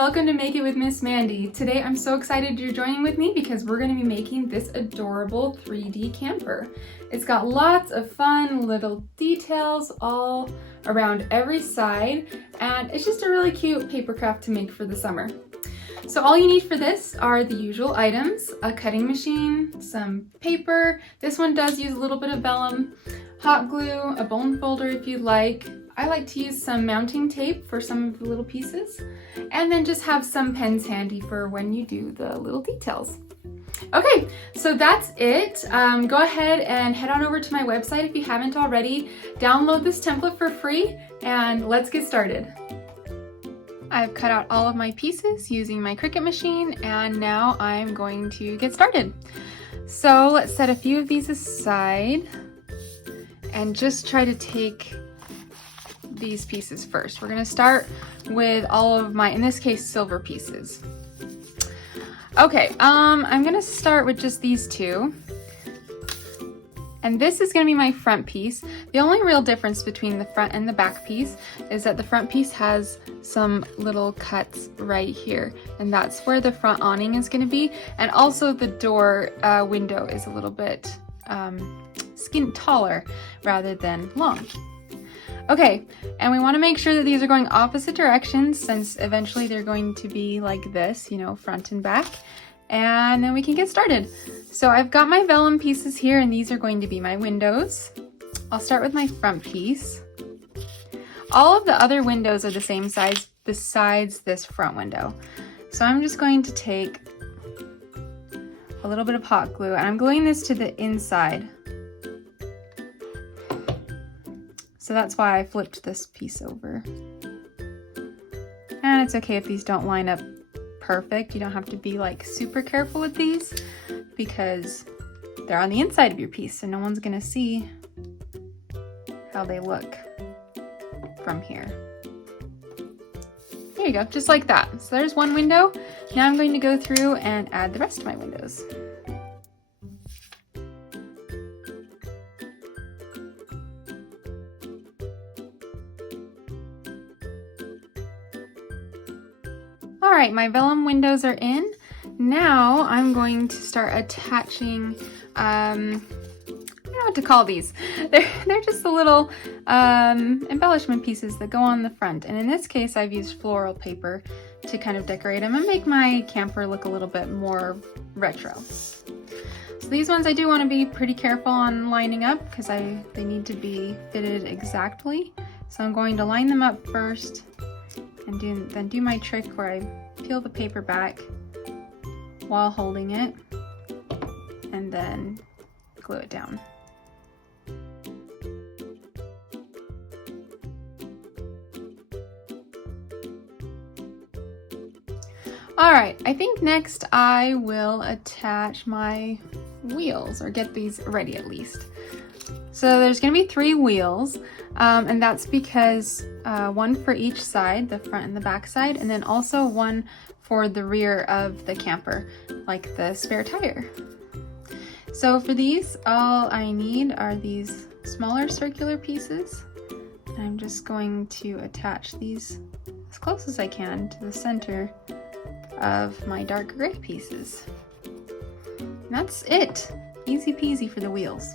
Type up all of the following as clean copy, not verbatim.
welcome to Make It with Miss Mandee. Today I'm so excited you're joining with me because we're going to be making this adorable 3D camper. It's got lots of fun little details all around every side, and it's just a really cute paper craft to make for the summer. So all you need for this are the usual items: a cutting machine, some paper. This one does use a little bit of vellum, hot glue, a bone folder if you'd like. I like to use some mounting tape for some of the little pieces, and then just have some pens handy for when you do the little details. Okay, so that's it. Go ahead and head on over to my website if you haven't already. Download this template for free, and let's get started. I've cut out all of my pieces using my Cricut machine, and now I'm going to get started. So let's set a few of these aside and just try to take these pieces first. We're going to start with all of my, in this case, silver pieces. Okay, I'm going to start with just these two. And this is going to be my front piece. The only real difference between the front and the back piece is that the front piece has some little cuts right here, and that's where the front awning is going to be. And also the door window is a little bit taller rather than long. Okay, and we want to make sure that these are going opposite directions, since eventually they're going to be like this, you know, front and back. And then we can get started. So I've got my vellum pieces here, and these are going to be my windows. I'll start with my front piece. All of the other windows are the same size besides this front window. So I'm just going to take a little bit of hot glue, and I'm gluing this to the inside. So that's why I flipped this piece over. And it's okay if these don't line up perfect. You don't have to be like super careful with these because they're on the inside of your piece, so no one's gonna see how they look from here. There you go, just like that. So there's one window. Now I'm going to go through and add the rest of my windows. All right, my vellum windows are in. Now I'm going to start attaching, I don't know what to call these. They're just the little embellishment pieces that go on the front. And in this case, I've used floral paper to kind of decorate them and make my camper look a little bit more retro. So these ones I do want to be pretty careful on lining up because they need to be fitted exactly. So I'm going to line them up first and then do my trick where I peel the paper back while holding it and then glue it down. All right, I think next I will attach my wheels, or get these ready at least. So there's going to be 3 wheels, and that's because one for each side, the front and the back side, and then also one for the rear of the camper, like the spare tire. So for these, all I need are these smaller circular pieces. And I'm just going to attach these as close as I can to the center of my dark gray pieces. And that's it. Easy peasy for the wheels.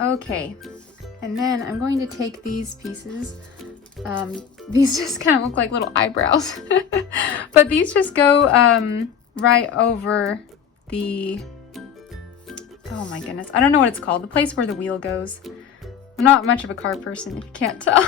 Okay, and then I'm going to take these pieces. These just kind of look like little eyebrows, but these just go right over the, oh my goodness, I don't know what it's called, the place where the wheel goes. I'm not much of a car person, if you can't tell.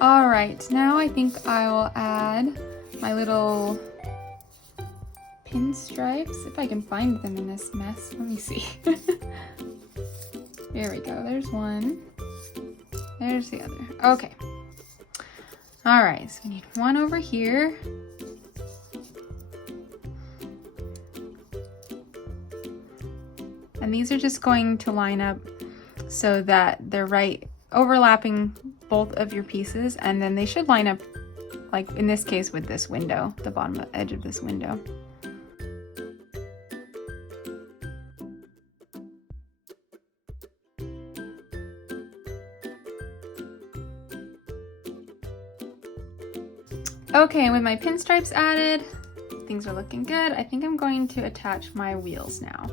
All right, now I think I will add my little pinstripes, if I can find them in this mess. Let me see. There we go, there's one. There's the other. Okay. All right, so we need one over here. And these are just going to line up so that they're right overlapping both of your pieces, and then they should line up like in this case with this window, the bottom edge of this window. Okay, with my pinstripes added, things are looking good. I think I'm going to attach my wheels now.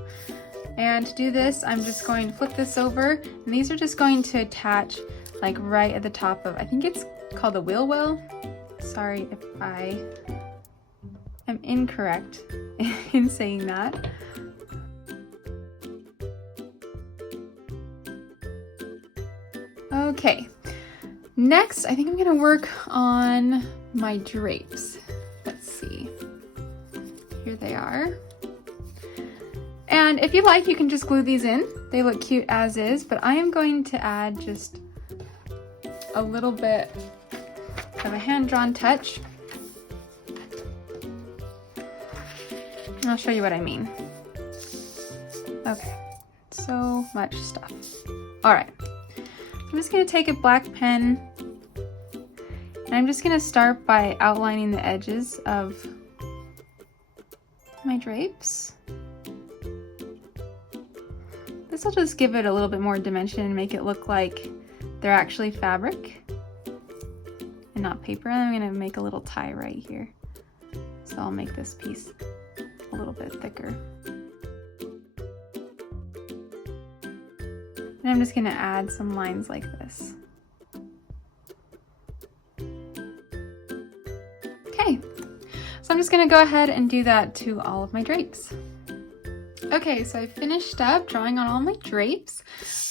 And to do this, I'm just going to flip this over, and these are just going to attach like right at the top of, I think it's called the wheel well. Sorry if I am incorrect in saying that. Okay, next I think I'm gonna work on my drapes. Let's see, here they are. And if you like, you can just glue these in. They look cute as is, but I am going to add just a little bit of a hand-drawn touch. And I'll show you what I mean. Okay, so much stuff. All right, I'm just gonna take a black pen, and I'm just gonna start by outlining the edges of my drapes. This will just give it a little bit more dimension and make it look like they're actually fabric and not paper. And I'm gonna make a little tie right here. So I'll make this piece a little bit thicker. And I'm just gonna add some lines like this. Okay, so I'm just gonna go ahead and do that to all of my drapes. Okay, so I finished up drawing on all my drapes,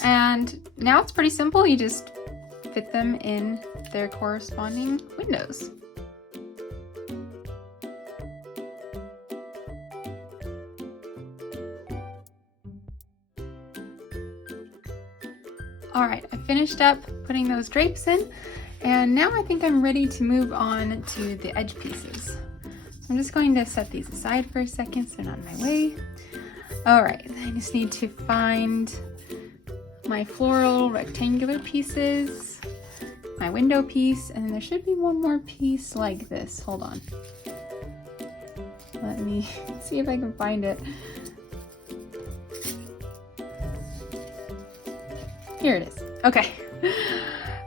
and now it's pretty simple. You just fit them in their corresponding windows. All right, I finished up putting those drapes in, and now I think I'm ready to move on to the edge pieces. So I'm just going to set these aside for a second so they're not in my way. All right, I just need to find my floral rectangular pieces, my window piece, and there should be one more piece like this. Hold on. Let me see if I can find it. Here it is. Okay.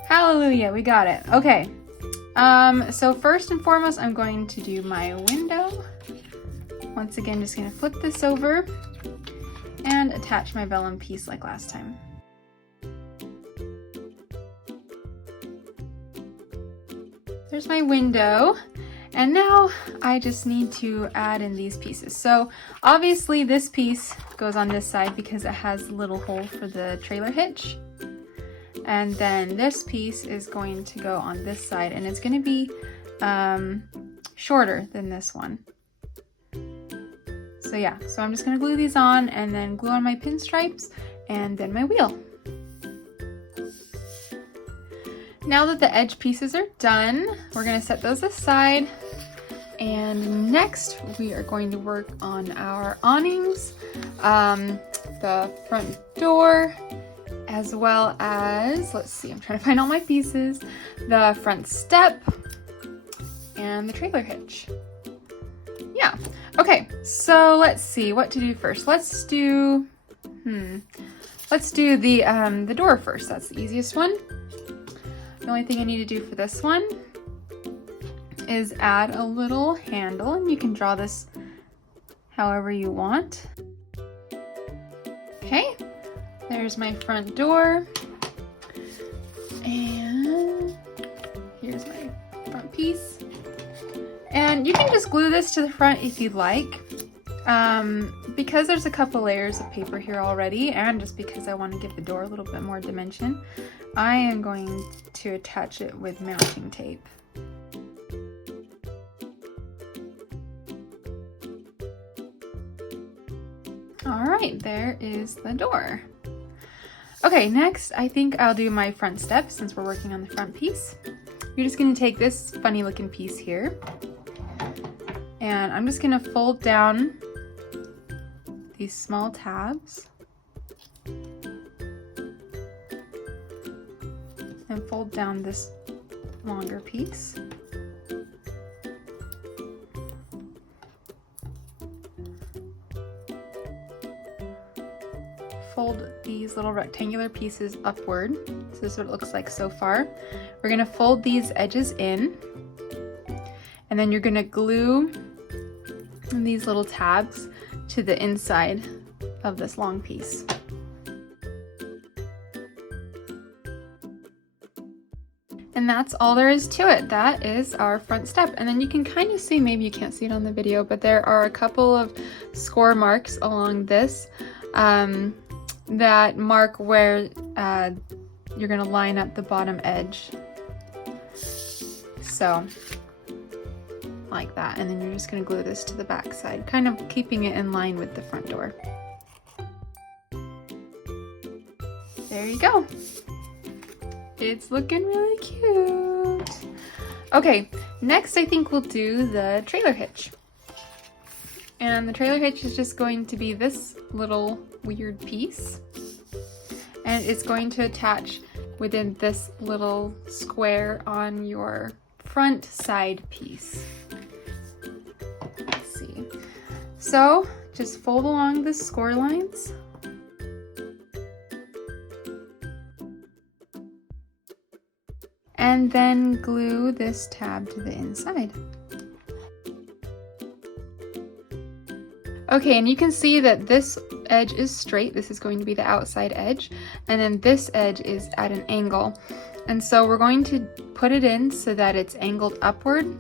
Hallelujah, we got it. Okay. So first and foremost, I'm going to do my window. Once again, just gonna flip this over and attach my vellum piece like last time. There's my window, and now I just need to add in these pieces. So obviously this piece goes on this side because it has a little hole for the trailer hitch. And then this piece is going to go on this side, and it's going to be shorter than this one. So yeah, so I'm just gonna glue these on and then glue on my pinstripes and then my wheel. Now that the edge pieces are done, we're gonna set those aside. And next we are going to work on our awnings, the front door, as well as, let's see, I'm trying to find all my pieces, the front step and the trailer hitch. Yeah. Okay, so let's see what to do first. Let's do the door first. That's the easiest one. The only thing I need to do for this one is add a little handle, and you can draw this however you want. Okay, there's my front door, and here's my front piece. And you can just glue this to the front if you'd like. Because there's a couple layers of paper here already, and just because I want to give the door a little bit more dimension, I am going to attach it with mounting tape. All right, there is the door. Okay, next I think I'll do my front step since we're working on the front piece. You're just gonna take this funny looking piece here, and I'm just gonna fold down these small tabs and fold down this longer piece. fold these little rectangular pieces upward. So this is what it looks like so far. We're gonna fold these edges in, and then you're gonna glue these little tabs to the inside of this long piece. And that's all there is to it. That is our front step. And then you can kind of see, maybe you can't see it on the video, but there are a couple of score marks along this that mark where you're gonna line up the bottom edge. So, like that. And then you're just gonna glue this to the back side, kind of keeping it in line with the front door. There you go. It's looking really cute. Okay, next I think we'll do the trailer hitch. And the trailer hitch is just going to be this little weird piece. And it's going to attach within this little square on your front side piece. Let's see. So just fold along the score lines. And then glue this tab to the inside. Okay, and you can see that this edge is straight. This is going to be the outside edge. And then this edge is at an angle. And so we're going to put it in so that it's angled upward.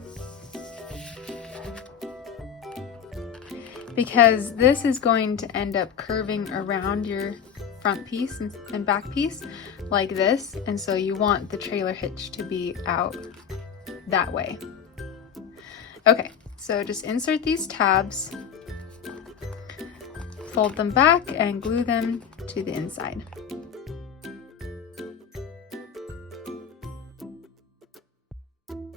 Because this is going to end up curving around your front piece and back piece like this, and so you want the trailer hitch to be out that way. Okay, so just insert these tabs, fold them back, and glue them to the inside.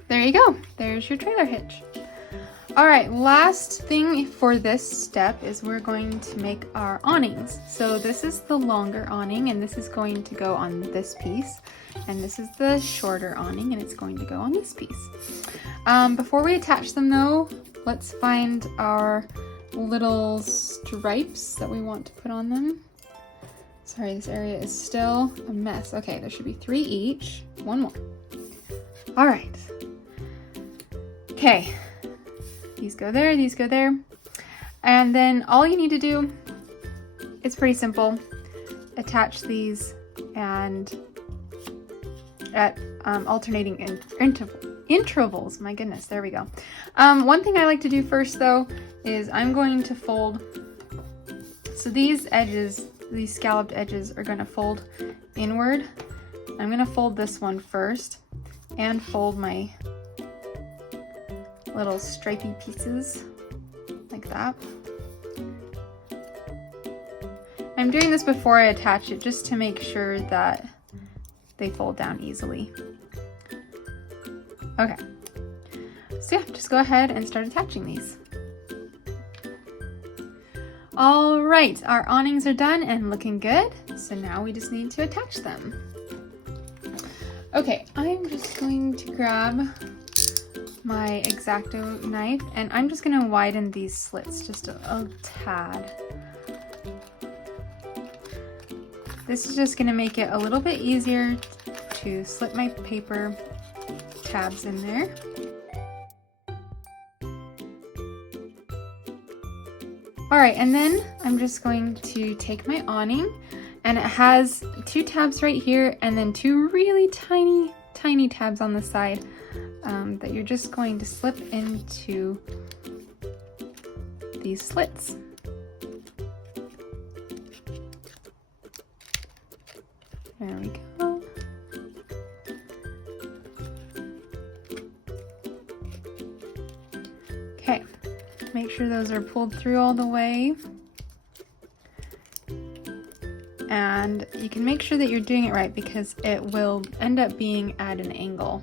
There you go, there's your trailer hitch. All right, last thing for this step is we're going to make our awnings. So this is the longer awning, and this is going to go on this piece. And this is the shorter awning, and it's going to go on this piece. Before we attach them though, let's find our little stripes that we want to put on them. Sorry, this area is still a mess. Okay, there should be 3 each. One more. All right. Okay. These go there, these go there. And then all you need to do, it's pretty simple. Attach these and at alternating intervals. My goodness, there we go. One thing I like to do first though, is I'm going to fold, so these edges, these scalloped edges are gonna fold inward. I'm gonna fold this one first and fold my little stripy pieces like that. I'm doing this before I attach it just to make sure that they fold down easily. Okay, so yeah, just go ahead and start attaching these. All right, our awnings are done and looking good. So now we just need to attach them. Okay, I'm just going to grab my X-Acto knife, and I'm just gonna widen these slits just a tad. This is just gonna make it a little bit easier to slip my paper tabs in there. All right, and then I'm just going to take my awning, and it has 2 tabs right here and then 2 really tiny tabs on the side. That you're just going to slip into these slits. There we go. Okay, make sure those are pulled through all the way. And you can make sure that you're doing it right because it will end up being at an angle.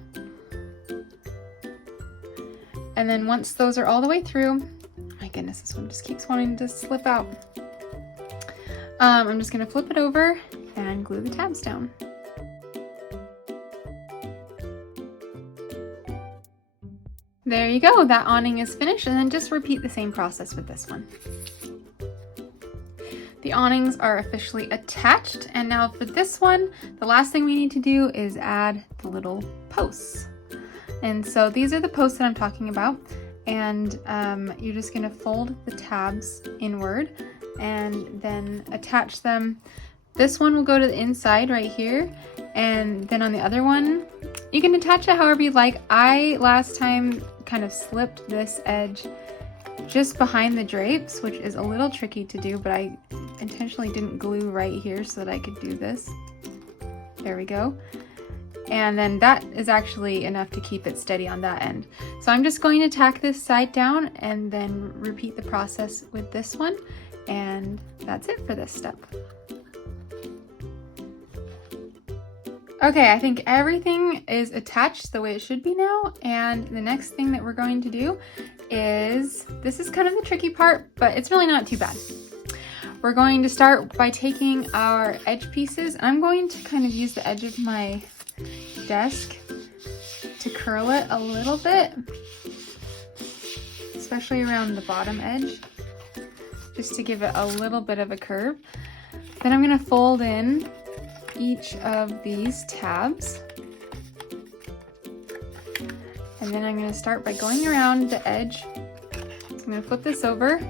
And then once those are all the way through, my goodness, this one just keeps wanting to slip out. I'm just gonna flip it over and glue the tabs down. There you go, that awning is finished, and then just repeat the same process with this one. The awnings are officially attached, and now for this one, the last thing we need to do is add the little posts. And so these are the posts that I'm talking about, and you're just gonna fold the tabs inward and then attach them. This one will go to the inside right here, and then on the other one, you can attach it however you like. I last time kind of slipped this edge just behind the drapes, which is a little tricky to do, but I intentionally didn't glue right here so that I could do this. There we go. And then that is actually enough to keep it steady on that end. So I'm just going to tack this side down and then repeat the process with this one. And that's it for this step. Okay, I think everything is attached the way it should be now. And the next thing that we're going to do is, this is kind of the tricky part, but it's really not too bad. We're going to start by taking our edge pieces. I'm going to kind of use the edge of my desk to curl it a little bit, especially around the bottom edge, just to give it a little bit of a curve. Then I'm going to fold in each of these tabs, and then I'm going to start by going around the edge. So I'm going to flip this over,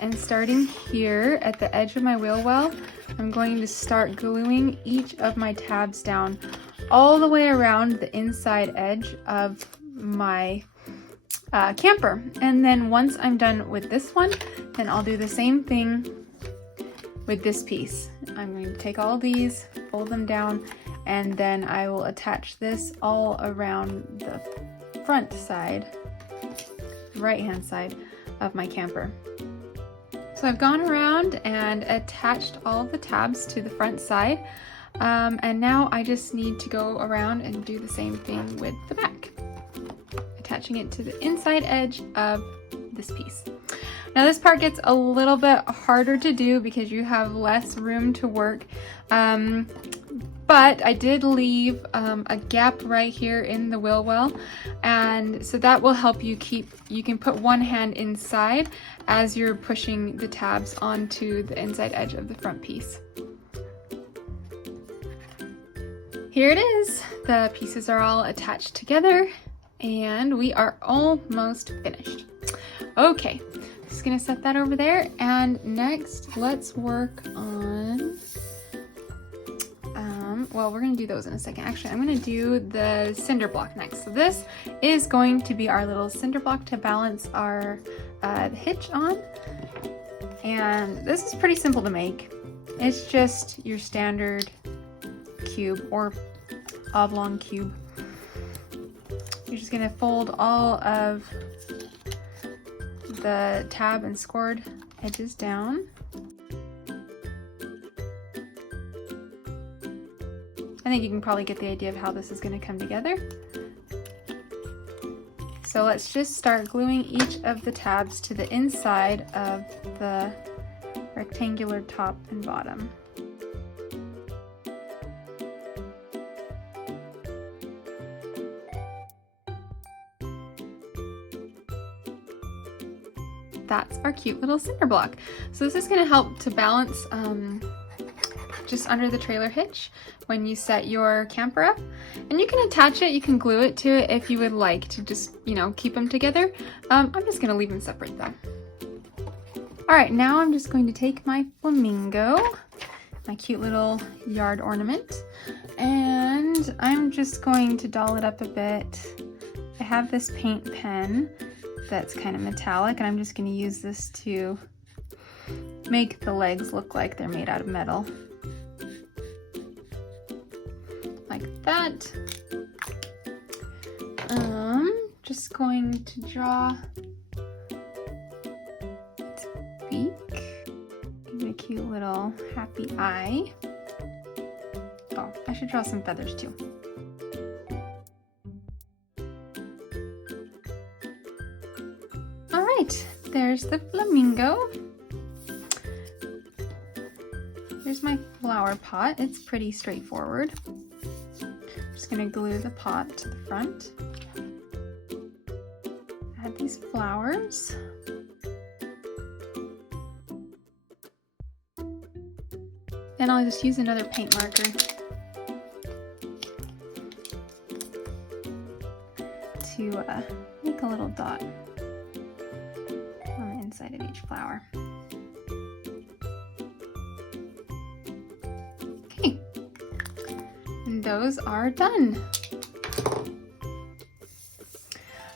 and starting here at the edge of my wheel well, I'm going to start gluing each of my tabs down all the way around the inside edge of my camper. And then once I'm done with this one, then I'll do the same thing with this piece. I'm going to take all these, fold them down, and then I will attach this all around the front side, right-hand side of my camper. So I've gone around and attached all of the tabs to the front side, and now I just need to go around and do the same thing with the back, attaching it to the inside edge of this piece. Now this part gets a little bit harder to do because you have less room to work, but I did leave a gap right here in the wheel well, and so that will help you you can put one hand inside as you're pushing the tabs onto the inside edge of the front piece. Here it is. The pieces are all attached together and we are almost finished. Okay, just gonna set that over there, and next let's work on well, we're gonna do those in a second. Actually, I'm gonna do the cinder block next. So this is going to be our little cinder block to balance our hitch on. And this is pretty simple to make. It's just your standard cube or oblong cube. You're just gonna fold all of the tab and scored edges down. I think you can probably get the idea of how this is going to come together. So let's just start gluing each of the tabs to the inside of the rectangular top and bottom. That's our cute little cinder block. So this is going to help to balance just under the trailer hitch when you set your camper up, and you can attach it, you can glue it to it if you would like to just, you know, keep them together. I'm just gonna leave them separate though. All right, now I'm just going to take my flamingo, my cute little yard ornament, and I'm just going to doll it up a bit. I have this paint pen that's kind of metallic, and I'm just going to use this to make the legs look like they're made out of metal. Like that. Just going to draw its beak. Give it a cute little happy eye. Oh, I should draw some feathers too. All right, there's the flamingo. Here's my flower pot. It's pretty straightforward. Just gonna glue the pot to the front. Add these flowers. Then I'll just use another paint marker to make a little dot on the inside of each flower. Okay, and those are done.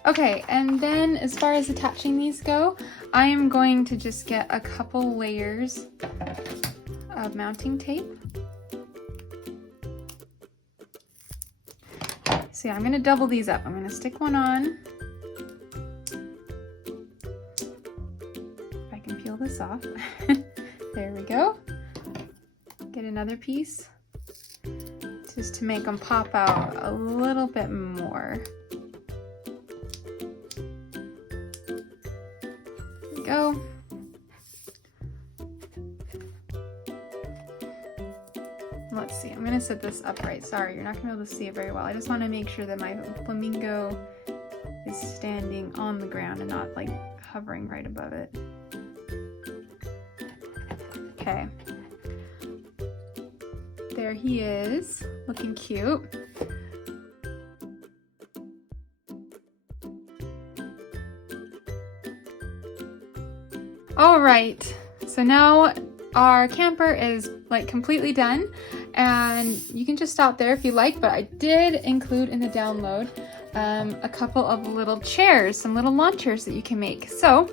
Okay, and then as far as attaching these go, I am going to just get a couple layers of mounting tape. So yeah, I'm gonna double these up. I'm gonna stick one on. If I can peel this off. There we go. Get another piece just to make them pop out a little bit more. There we go. Let's see, I'm gonna set this upright. Sorry, you're not gonna be able to see it very well. I just wanna make sure that my flamingo is standing on the ground and not like hovering right above it. Okay. There he is, looking cute. All right, so now our camper is like completely done, and you can just stop there if you like, but I did include in the download a couple of little chairs, some little lawn chairs that you can make. So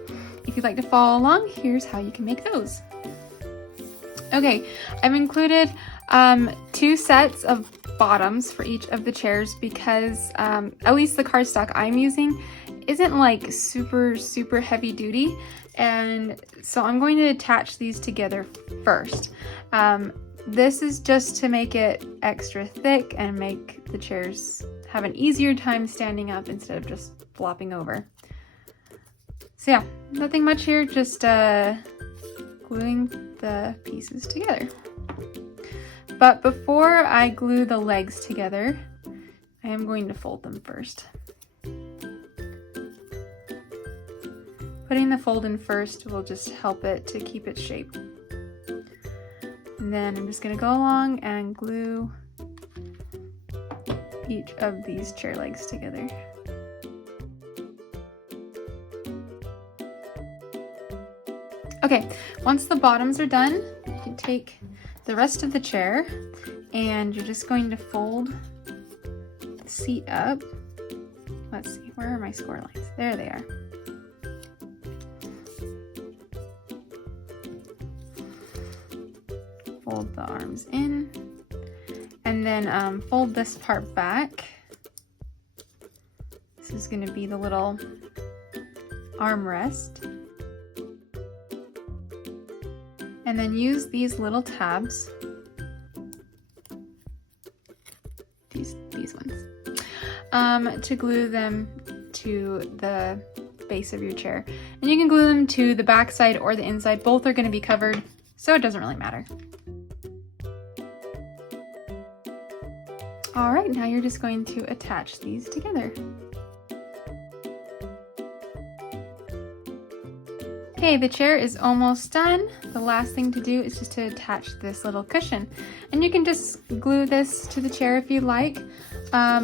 if you'd like to follow along, here's how you can make those. Okay, I've included 2 sets of bottoms for each of the chairs because at least the cardstock I'm using isn't like super heavy duty, and so I'm going to attach these together first. This is just to make it extra thick and make the chairs have an easier time standing up instead of just flopping over. So yeah, nothing much here, just gluing the pieces together. But before I glue the legs together, I am going to fold them first. Putting the fold in first will just help it to keep its shape. And then I'm just going to go along and glue each of these chair legs together. Okay, once the bottoms are done, you can take the rest of the chair and you're just going to fold the seat up. Let's see, where are my score lines? There they are. Fold the arms in, and then fold this part back. This is going to be the little armrest. And then use these little tabs, these ones, to glue them to the base of your chair. And you can glue them to the back side or the inside. Both are going to be covered, so it doesn't really matter. All right, now you're just going to attach these together. Okay, the chair is almost done. The last thing to do is just to attach this little cushion. And you can just glue this to the chair if you like,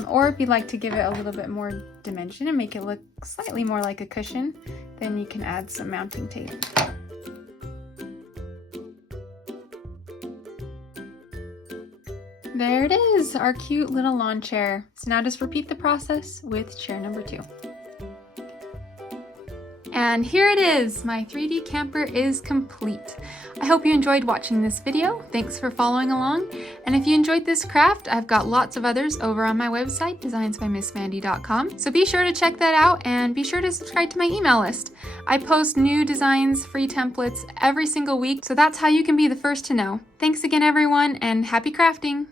or if you'd like to give it a little bit more dimension and make it look slightly more like a cushion, then you can add some mounting tape. There it is, our cute little lawn chair. So now just repeat the process with chair number 2. And here it is, my 3D camper is complete. I hope you enjoyed watching this video. Thanks for following along. And if you enjoyed this craft, I've got lots of others over on my website, designsbymissmandee.com. So be sure to check that out and be sure to subscribe to my email list. I post new designs, free templates every single week, so that's how you can be the first to know. Thanks again, everyone, and happy crafting!